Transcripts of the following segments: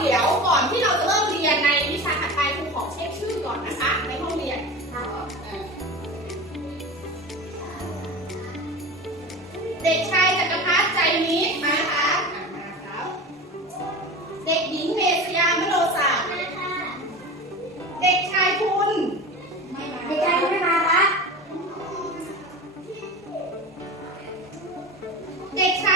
เดี๋ยวก่อนที่เราจะเริ่มเรียนในวิชาถัดไปครูขอเช็คชื่อก่อนนะคะ ในห้องเรียนเด็กชายจักรพัฒน์ใจนิดมาคะเด็กหญิงเมษยามโนศักดิ์เด็กชายคุณมเด็กชายไม่มาละเด็กชาย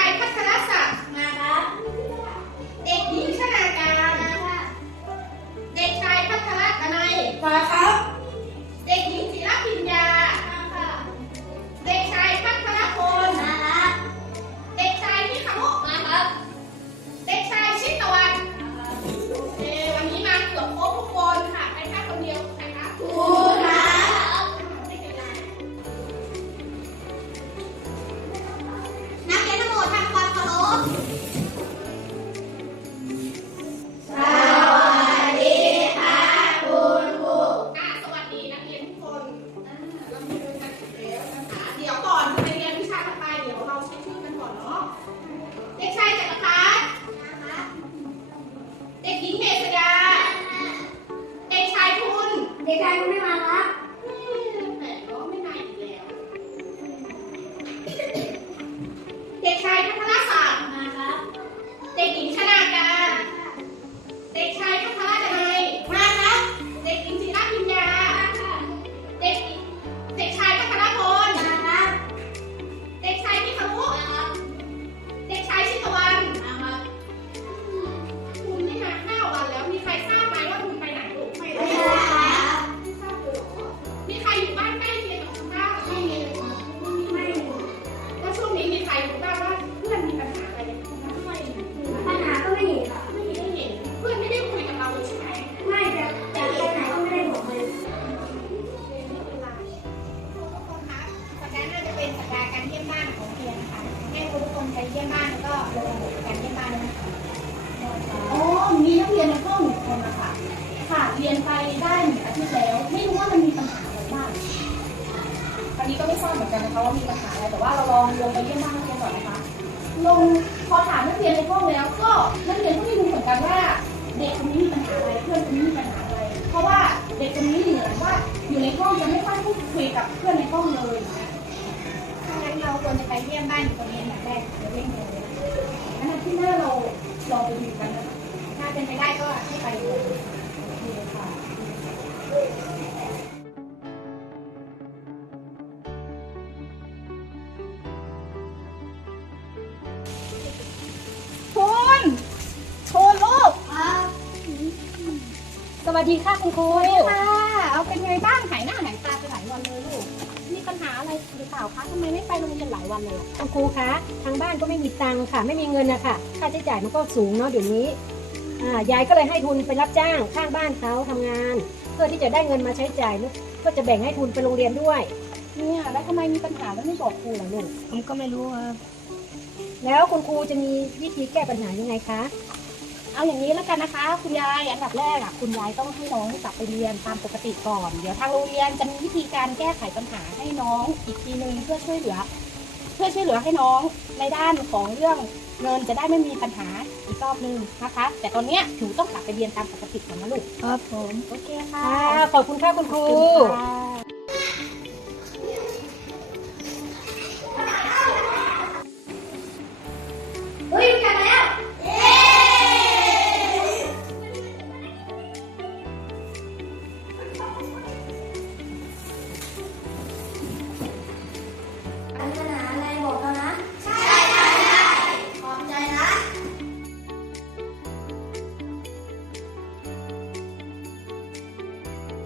เยี่ยมบ้านก็ลงการเยี่ยมบ้านด้วยนะคะอ๋อมีนักเรียนในห้องหนึ่งคนนะคะค่ะเรียนไปได้หนึ่งอาทิตย์แล้ว ไม่รู้ว่ามันมีปัญหาอะไรบ้างตอนนี้ก็ไม่ทราบเหมือนกันนะคะว่ามีปัญหาอะไรแต่ว่าเราลองลงไปเยี่ยมบ้านนักเรียนก่อนนะคะลงพอถามนักเรียนในห้องแล้ว ก็นักเรียนก็ไม่รู้เหมือนกันว่า เด็กคนนี้มีปัญหาอะไรเพื่อนคนนี้มีปัญหาอะไร เพราะว่าเด็กคนนี้เหมือนว่าอยู่ในห้องจะไม่ค่อยพูดคุยกับเพื่อนในห้องเลยถ้างั้นเราควรจะไปเยี่ยมบ้านอยู่ตรงนี้อัน รกเดี๋ยวเร่งเลยงั้นอาที่หน้าเราลองไปดูกันนะคะถ้าเป็นไปได้ก็ให้ไปเลยดีค่ะคุณโชว์ลูกครับสวัสดีค่ะคุณครู ค่ะ วันเลยล่ะคุณครูคะทางบ้านก็ไม่มีตังค์ค่ะ ไม่มีเงินนะคะค่าใช้จ่ายมันก็สูงเนาะเดี๋ยวนี้อ่ายายก็เลยให้ทุนไปรับจ้างข้างบ้านเขาทำงาน เพื่อที่จะได้เงินมาใช้จ่ายแล้วก็จะแบ่งให้ทุนไปโรงเรียนด้วยเนี่ยแล้วทำไมมีปัญหาแล้วไม่บอกครูล่ะลูกผมก็ไม่รู้ครับแล้วคุณครูจะมีวิธีแก้ปัญหายังไงคะเอาอย่างนี้แล้วกันนะคะ คุณยายอันดับแรกอะคุณยายต้องให้น้องกลับไปเรียนตามปกติก่อน เดี๋ยวทางโรงเรียนจะมีวิธีการแก้ไขปัญหาให้น้องอีกทีนึงเพื่อช่วยเหลือเพื่อช่วยเหลือให้น้องในด้านของเรื่องเงินจะได้ไม่มีปัญหาอีกรอบนึงนะคะ แต่ตอนเนี้ยหนูต้องกลับไปเรียนตามปกติก่อนนะลูกครับผม โอเคค่ะค่ะขอบคุณค่ะคุณครูขอบคุณค่ะ